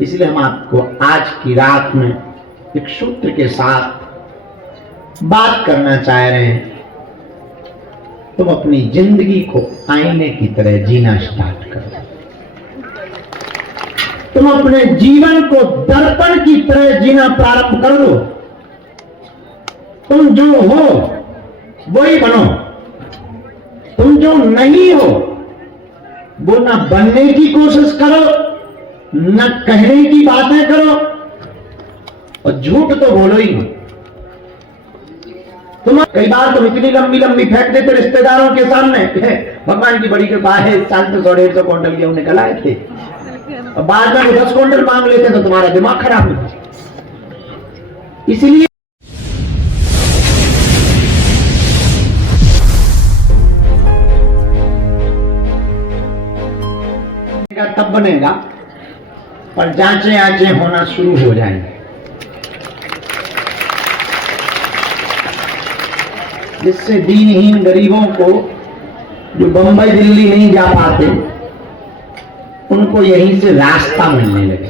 इसलिए हम आपको आज की रात में एक सूत्र के साथ बात करना चाह रहे हैं। तुम अपनी जिंदगी को आईने की तरह जीना स्टार्ट करो। तुम अपने जीवन को दर्पण की तरह जीना प्रारंभ कर दो। तुम जो हो वही बनो। तुम जो नहीं हो वो ना बनने की कोशिश करो, न कहने की बातें करो, और झूठ तो बोलो ही मत। तुम कई बार तुम इतनी लंबी लंबी फेंक देते रिश्तेदारों के सामने, भगवान की बड़ी कृपा है 400-150 क्विंटल गेहूं निकल आए थे, और बाद में 10 क्विंटल मांग लेते तो तुम्हारा दिमाग खराब होता। इसलिए तब बनेगा पर जांचे आंचे होना शुरू हो जाएंगे, जिससे दीनहीन गरीबों को जो बंबई दिल्ली नहीं जा पाते उनको यहीं से रास्ता मिलने लगे।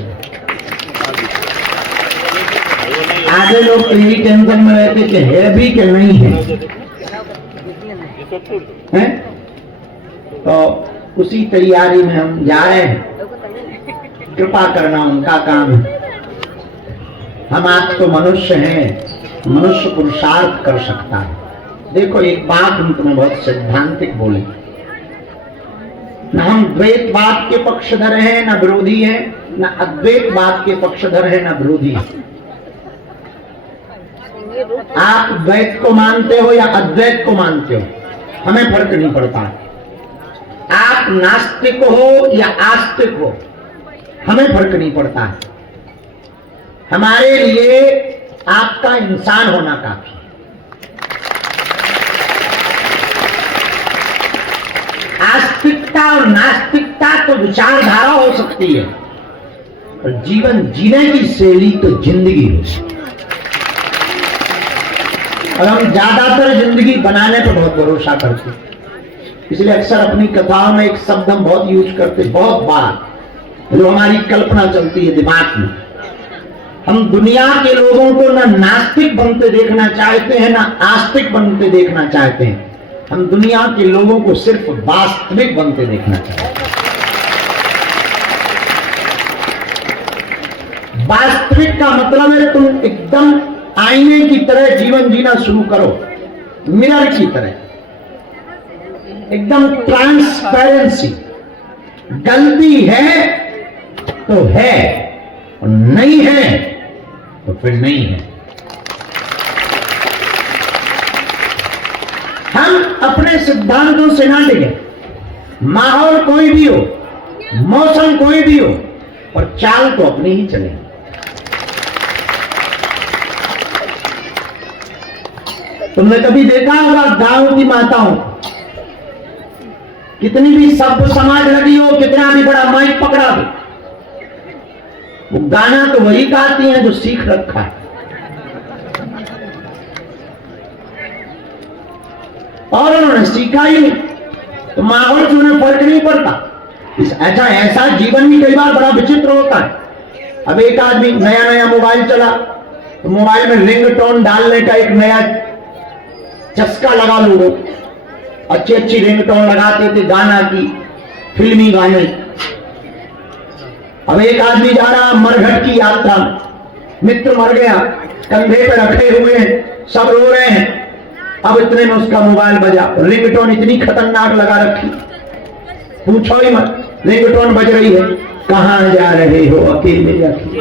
आगे लोग यही टेंशन में रहते कि है भी कि नहीं है, तो उसी तैयारी में हम जा रहे हैं। कृपा करना उनका काम है। हम आप तो मनुष्य हैं, मनुष्य पुरुषार्थ कर सकता है। देखो एक बात हम तुम्हें बहुत सैद्धांतिक बोले, न हम द्वैतवाद के पक्षधर हैं न विरोधी हैं, न अद्वैतवाद के पक्षधर हैं न विरोधी हैं। आप द्वैत को मानते हो या अद्वैत को मानते हो, हमें फर्क नहीं पड़ता। आप नास्तिक हो या आस्तिक हो, हमें फर्क नहीं पड़ता है। हमारे लिए आपका इंसान होना काफी। आस्तिकता और नास्तिकता तो विचारधारा हो सकती है, और जीवन जीने की शैली तो जिंदगी है। और हम ज्यादातर जिंदगी बनाने पर बहुत भरोसा करते हैं। इसलिए अक्सर अपनी कथाओं में एक शब्द हम बहुत यूज करते, बहुत बार जो हमारी कल्पना चलती है दिमाग में। हम दुनिया के लोगों को ना नास्तिक बनते देखना चाहते हैं ना आस्तिक बनते देखना चाहते हैं। हम दुनिया के लोगों को सिर्फ वास्तविक बनते देखना चाहते हैं। वास्तविक का मतलब है तुम एकदम आईने की तरह जीवन जीना शुरू करो, मिरर की तरह, एकदम ट्रांसपेरेंसी। गलती है तो है, और नहीं है तो फिर नहीं है। हम अपने सिद्धांतों से ना डिगे। माहौल कोई भी हो, मौसम कोई भी हो, और चाल तो अपनी ही चले। तुमने कभी देखा होगा गांव की माताओं, कितनी भी सभ्य समाज लगी हो, कितना भी बड़ा माइक पकड़ा हो, वो गाना तो वही गाती हैं जो सीख रखा है। और उन्होंने सीखा ही नहीं, तो माहौल से उन्हें फर्क नहीं पड़ता। ऐसा जीवन भी कई बार बड़ा विचित्र होता है। अब एक आदमी नया नया मोबाइल चला, तो मोबाइल में रिंगटोन डालने का एक नया चस्का लगा लो। अच्छी अच्छी रिंगटोन लगाते थे गाना की, फिल्मी गाने। अब एक आदमी जा रहा मरघट की यात्रा, मित्र मर गया, कंधे पे रखे हुए हैं, सब रो रहे हैं। अब इतने में उसका मोबाइल बजा, रिंगटोन इतनी खतरनाक लगा रखी, पूछो ही मत। रिंगटोन बज रही है, कहां जा रहे हो अकेले अकेले,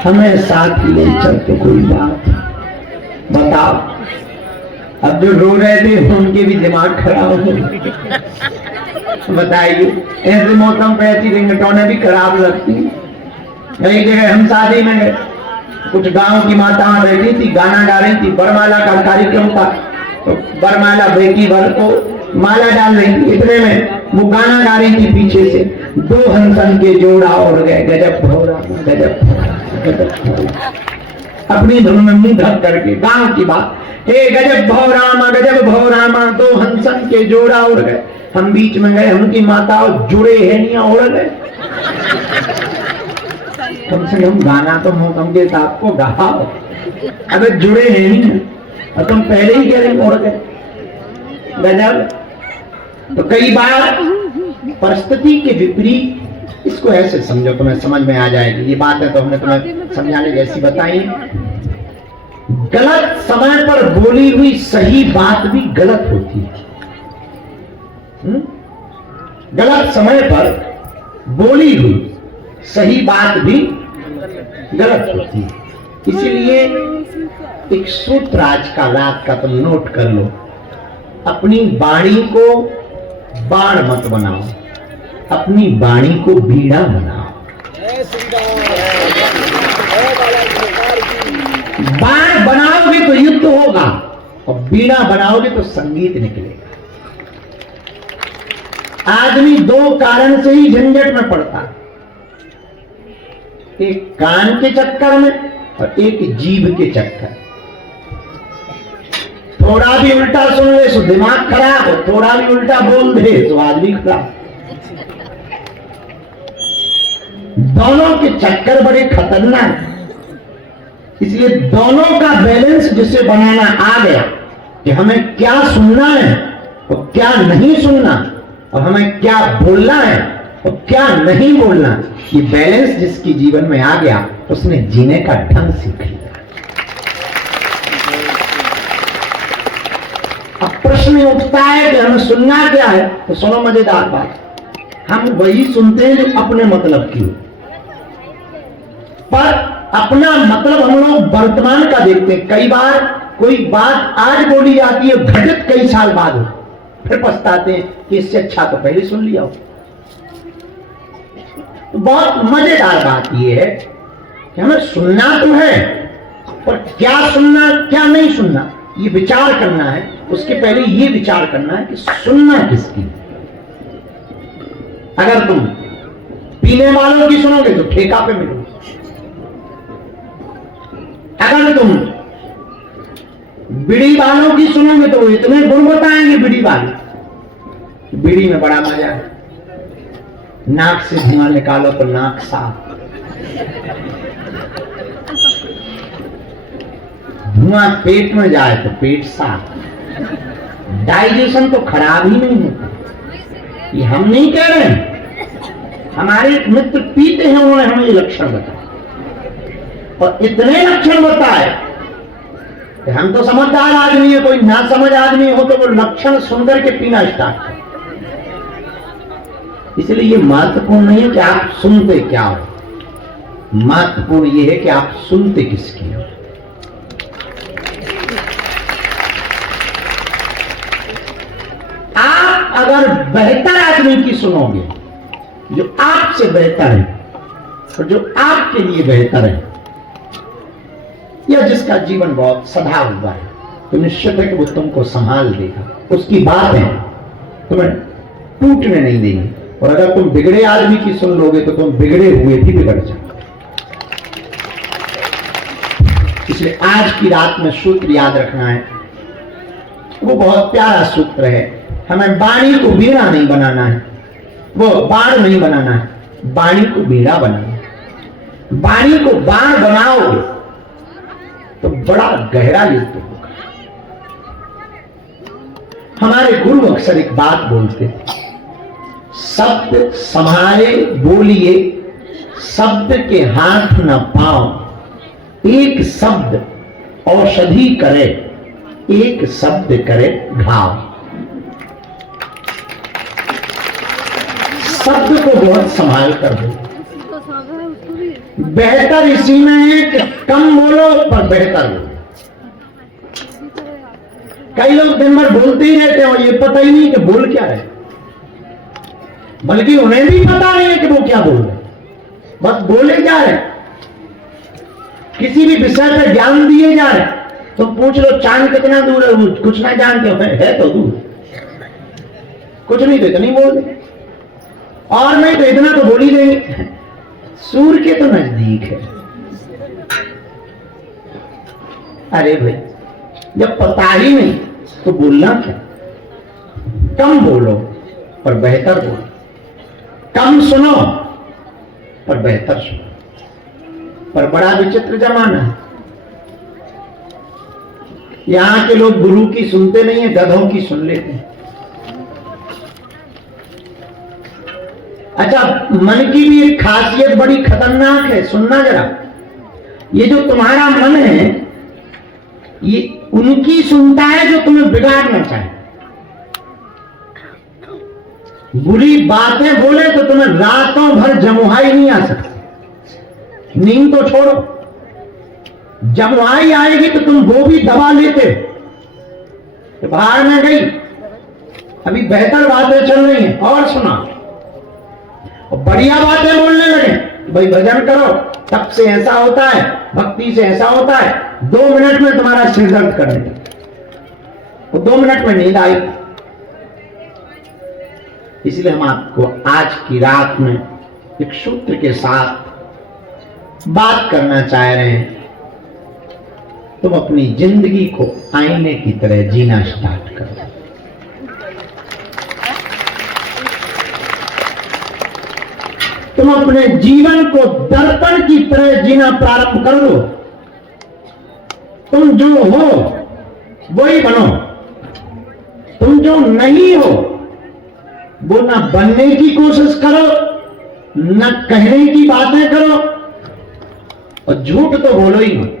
हमें साथ ले चलते कोई बात। बताओ, अब जो रो रहे थे उनके भी दिमाग खराब हो। बताइए, ऐसे मौसम पे ऐसी रिंगटोनें भी खराब लगती। कई जगह हम शादी में गए, कुछ गांव की माताएं बैठी थी, गाना गा रही थी, बरमाला का कार्यक्रम था, तो बरमाला बेटी भर को माला डाल रही थी। इतने में वो गाना गा रही थी, पीछे से दो हंसन के जोड़ा और गए, गजब भौरा गजब गजब भौरा। अपनी धुन में मुंह ढक करके गांव की बात, हे गजब भौरामा दो हंसन के जोड़ा उड़ गए। हम बीच में गए, हमकी माता जुड़े है नहीं ओढ़ गए। कम से कम गाना तो मोहकम के साथ को गाओ, अगर जुड़े हैं नहीं और तुम पहले ही कह रहे ओढ़ गए। गजब। तो कई बार परिस्थिति के विपरीत, इसको ऐसे समझो तुम्हें समझ में आ जाएगी। ये बात है तो हमने तुम्हें समझाने जैसी बताई। गलत समय पर बोली हुई सही बात भी गलत होती है। गलत समय पर बोली हुई सही बात भी गलत होती है। इसीलिए एक सूत्र आज का रात का तुम नोट कर लो, अपनी वाणी को बाण मत बनाओ, अपनी वाणी को बीड़ा बनाओ। बाण बनाओगे तो युद्ध होगा और बीड़ा बनाओगे तो संगीत निकलेगा। आदमी दो कारण से ही झंझट में पड़ता है, एक कान के चक्कर में और एक जीभ के चक्कर। थोड़ा भी उल्टा सुन ले तो दिमाग खराब, हो थोड़ा भी उल्टा बोल दे तो आदमी खराब। दोनों के चक्कर बड़े खतरनाक, इसलिए दोनों का बैलेंस जिसे बनाना आ गया कि हमें क्या सुनना है और क्या नहीं सुनना, और हमें क्या बोलना है और क्या नहीं बोलना, ये बैलेंस जिसकी जीवन में आ गया उसने जीने का ढंग सीख लिया। अब प्रश्न उठता है कि हमें सुनना क्या है, तो सुनो मजेदार बात, हम वही सुनते हैं जो अपने मतलब की हो, पर अपना मतलब हम लोग वर्तमान का देखते हैं। कई बार कोई बात आज बोली जाती है, घटित कई साल बाद हो, फिर पछताते हैं कि इससे अच्छा तो पहले सुन लिया हो। तो बहुत मजेदार बात यह है कि हमें सुनना तो है, पर क्या सुनना क्या नहीं सुनना ये विचार करना है। उसके पहले ये विचार करना है कि सुनना किसकी। अगर तुम पीने वालों की सुनोगे तो ठेका पे मिलोगे, अगर तुम बीड़ी वालों की सुनोगे तो इतने गुण बताएंगे बीड़ी वाले, बीड़ी में बड़ा मजा है। नाक से धुआं निकालो तो नाक साफ, धुआं पेट में जाए तो पेट साफ, डाइजेशन तो खराब ही नहीं होता। ये हम नहीं कह रहे हैं, हमारे एक मित्र पीते हैं, उन्होंने हमें ये लक्षण बताया और इतने लक्षण बताए कि हम तो समझदार आदमी है, कोई ना समझ आदमी हो तो वो लक्षण सुनकर के पीना स्टार्ट कर। इसलिए ये महत्वपूर्ण नहीं है कि आप सुनते क्या हो, महत्वपूर्ण ये है कि आप सुनते किसकी हो। आप अगर बेहतर आदमी की सुनोगे जो आपसे बेहतर है और जो आपके लिए बेहतर है, या जिसका जीवन बहुत सधा हुआ है, तो निश्चित है कि वो तुमको संभाल देगा। उसकी बात है तुम्हें टूटने नहीं देंगे। और अगर तुम बिगड़े आदमी की सुन लोगे तो तुम बिगड़े हुए भी बिगड़ जाओगे। इसलिए आज की रात में सूत्र याद रखना है, वो बहुत प्यारा सूत्र है। हमें वाणी को बीड़ा नहीं बनाना है, वो बाण नहीं बनाना है, वाणी को बीड़ा बनाना है। वाणी को बाण बनाओगे तो बड़ा गहरा युद्ध होगा। हमारे गुरु अक्सर एक बात बोलते हैं, शब्द संभाले बोलिए, शब्द के हाथ न पाओ, एक शब्द औषधि करे, एक शब्द करे घाव। शब्द को बहुत संभाल कर दो। बेहतर इसी में है कि कम बोलो पर बेहतर बोलो। कई लोग दिन भर बोलते ही रहते हैं और ये पता ही नहीं कि बोल क्या रहे, बल्कि उन्हें भी पता नहीं है कि वो क्या बोल रहे, बस बोले जा रहे। किसी भी विषय पर ज्ञान दिए जा रहे। तुम पूछ लो चांद कितना दूर है, कुछ ना जानते हो, है तो दूर, कुछ नहीं तो इतनी बोल दे, और नहीं तो इतना तो बोल ही देंगे। सूर्य के तो नजदीक है। अरे भाई जब पता ही नहीं तो बोलना क्या। कम बोलो, पर बेहतर बोलो, कम सुनो पर बेहतर सुनो। पर बड़ा विचित्र जमाना है, यहां के लोग गुरु की सुनते नहीं है, गधों की सुन लेते हैं। अच्छा, मन की भी एक खासियत बड़ी खतरनाक है, सुनना जरा। ये जो तुम्हारा मन है, ये उनकी सुनता है जो तुम्हें बिगाड़ना चाहे। बुरी बातें बोले तो तुम्हें रातों भर जमुहाई नहीं आ सकती, नींद तो छोड़ो, जमुहाई आएगी तो तुम वो भी दबा लेते तो बाहर में गई। अभी बेहतर बातें चल रही हैं और सुना, और बढ़िया बातें बोलने लगे, भाई भजन करो, तब से ऐसा होता है, भक्ति से ऐसा होता है। 2 मिनट में तुम्हारा सिर दर्द करने लगे, वो 2 मिनट में नींद आई। इसलिए हम आपको आज की रात में एक सूत्र के साथ बात करना चाह रहे हैं। तुम अपनी जिंदगी को आईने की तरह जीना स्टार्ट करो। तुम अपने जीवन को दर्पण की तरह जीना प्रारंभ कर दो। तुम जो हो वही बनो, तुम जो नहीं हो वो ना बनने की कोशिश करो, ना कहने की बातें करो, और झूठ तो बोलो ही मत।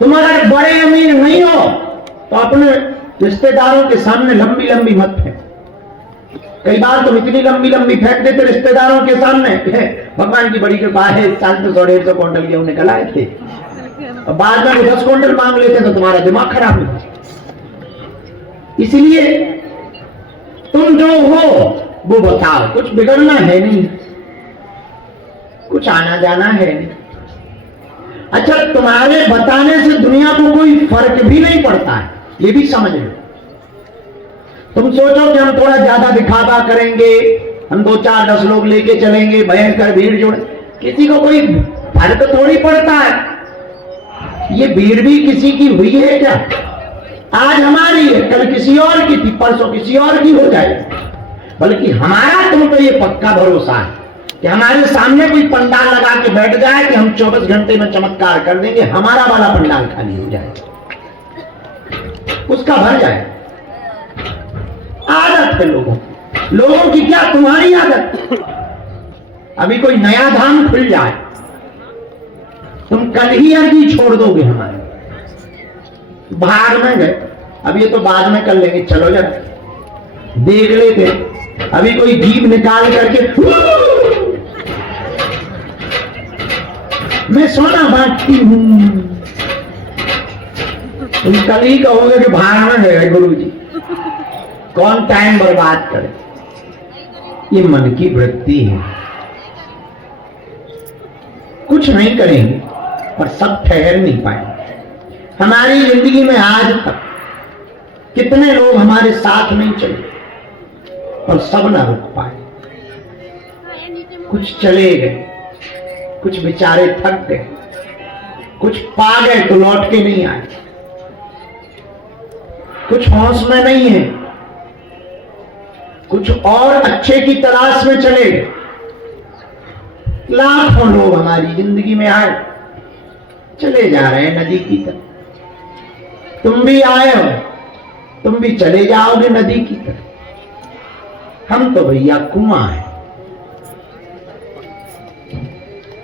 तुम अगर बड़े अमीर नहीं हो तो अपने रिश्तेदारों के सामने लंबी लंबी मत फेंक। कई बार तुम इतनी लंबी लंबी फेंक देते रिश्तेदारों के सामने, भगवान की बड़ी कृपा है, साल तो 150 क्विंटल गेहूं निकल आए थे, और बाद में वो 10 क्विंटल मांग लेते तो तुम्हारा दिमाग खराब हो। इसलिए तुम जो हो वो बताओ, कुछ बिगड़ना है नहीं, कुछ आना जाना है नहीं। अच्छा, तुम्हारे बताने से दुनिया को कोई फर्क भी नहीं पड़ता है, ये भी समझ लो। तुम सोचो कि हम थोड़ा ज्यादा दिखावा करेंगे, हम 2 4 10 लोग लेके चलेंगे, भयंकर भीड़ जोड़, किसी को कोई फर्क थोड़ी पड़ता है। ये भीड़ भी किसी की हुई है क्या? आज हमारी है, कल किसी और की थी, परसों किसी और की हो जाएगी। बल्कि हमारा तुम पे ये पक्का भरोसा है कि हमारे सामने कोई पंडाल लगा के बैठ जाए कि हम 24 घंटे में चमत्कार कर देंगे, हमारा वाला पंडाल खाली हो जाए, उसका भर जाए। आदत है लोगों की, क्या तुम्हारी आदत? अभी कोई नया धाम खुल जाए, तुम कल ही अर्जी छोड़ दोगे हमारे, भाग में गए। अब ये तो बाद में कर लेंगे, चलो जरा देख लेते। अभी कोई जीभ निकाल करके मैं सोना बांटती हूं, तुम कल ही कहोगे कि भाग में गए गुरु जी, कौन टाइम बर्बाद करे। ये मन की वृत्ति है, कुछ नहीं करेंगे पर सब ठहर नहीं पाएंगे। हमारी जिंदगी में आज तक कितने लोग हमारे साथ नहीं चले और सब ना रुक पाए। कुछ चले गए, कुछ बेचारे थक गए, कुछ पा गए तो लौट के नहीं आए, कुछ होश में नहीं है, कुछ और अच्छे की तलाश में चले गए। लाखों लोग हमारी जिंदगी में आए, चले जा रहे हैं नदी की तरफ। तुम भी आए हो, तुम भी चले जाओगे नदी की तरफ। हम तो भैया कुआं है,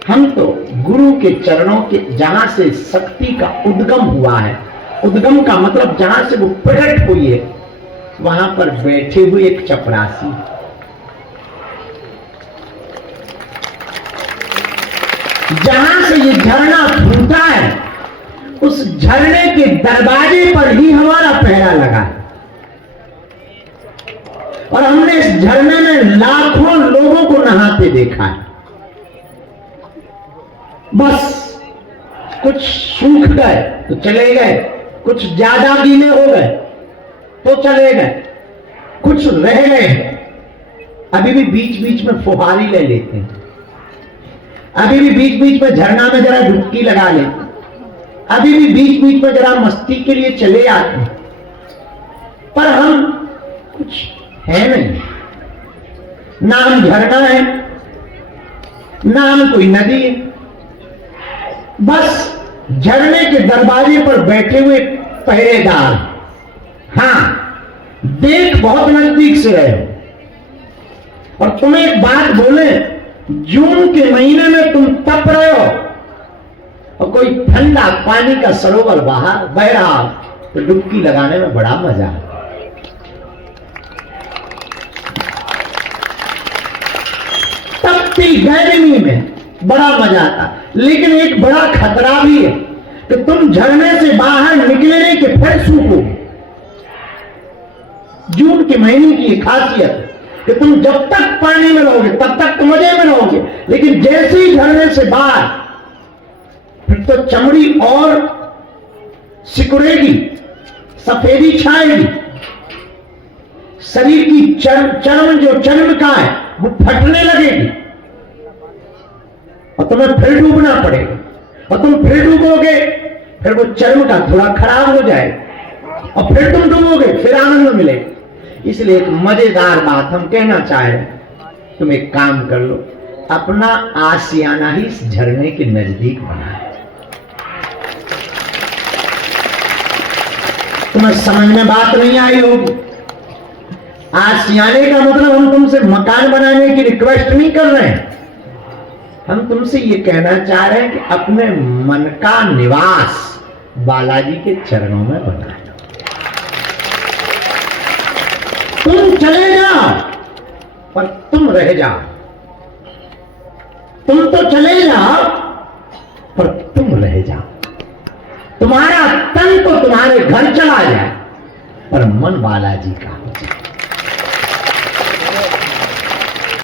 हम तो गुरु के चरणों के, जहां से शक्ति का उद्गम हुआ है, उद्गम का मतलब जहां से वो प्रकट हुई है, वहां पर बैठे हुए एक चपरासी। जहां से ये झरना फूटा है, उस झरने के दरवाजे पर ही हमारा पहरा लगा है, और हमने इस झरने में लाखों लोगों को नहाते देखा है। बस कुछ सूख गए तो चले गए, कुछ ज्यादा गीले हो गए तो चले गए, कुछ रह गए, अभी भी बीच बीच में फुहारी ले लेते हैं, अभी भी बीच बीच में झरना में जरा डुबकी लगा लेते हैं, अभी भी बीच बीच में जरा मस्ती के लिए चले आते हैं, पर हम कुछ है नहीं। नाम झरना है, नाम कोई नदी है। बस झरने के दरवाजे पर बैठे हुए पहरेदार। हां, देख बहुत नजदीक से रहे हो। और तुम्हें एक बात बोले, जून के महीने में तुम तप रहे हो और कोई ठंडा पानी का सरोवर बाहर बह रहा, तो डुबकी लगाने में बड़ा मजा है। तपती गर्मी में बड़ा मजा आता, लेकिन एक बड़ा खतरा भी है कि तुम झरने से बाहर निकले नहीं कि फिर सूखो। जून के महीने की एक खासियत है कि तुम जब तक पानी में रहोगे तब तक तो मजे में रहोगे, लेकिन जैसे ही झरने से बाहर, फिर तो चमड़ी और सिकुड़ेगी, सफेदी छाएगी, शरीर की चर्म जो चर्म का है वो फटने लगेगी और तुम्हें फिर डूबना पड़ेगा। और तुम फिर डूबोगे, फिर वो चर्म का थोड़ा खराब हो जाएगा और फिर तुम डूबोगे, फिर आनंद मिलेगा। इसलिए एक मजेदार बात हम कहना चाह रहे हैं, तुम एक काम कर लो, अपना आशियाना ही इस झरने के नजदीक बनाओ। तुम्हें समझ में बात नहीं आई होगी। आशियाने का मतलब हम तुमसे मकान बनाने की रिक्वेस्ट नहीं कर रहे हैं, हम तुमसे ये कहना चाह रहे हैं कि अपने मन का निवास बालाजी के चरणों में बना लो। तुम चले जाओ पर तुम रह जाओ, तुम तो चले जाओ पर तुम रह जाओ। तुम्हारा तन तो तुम्हारे घर चला जाए पर मन बालाजी का हो जाए।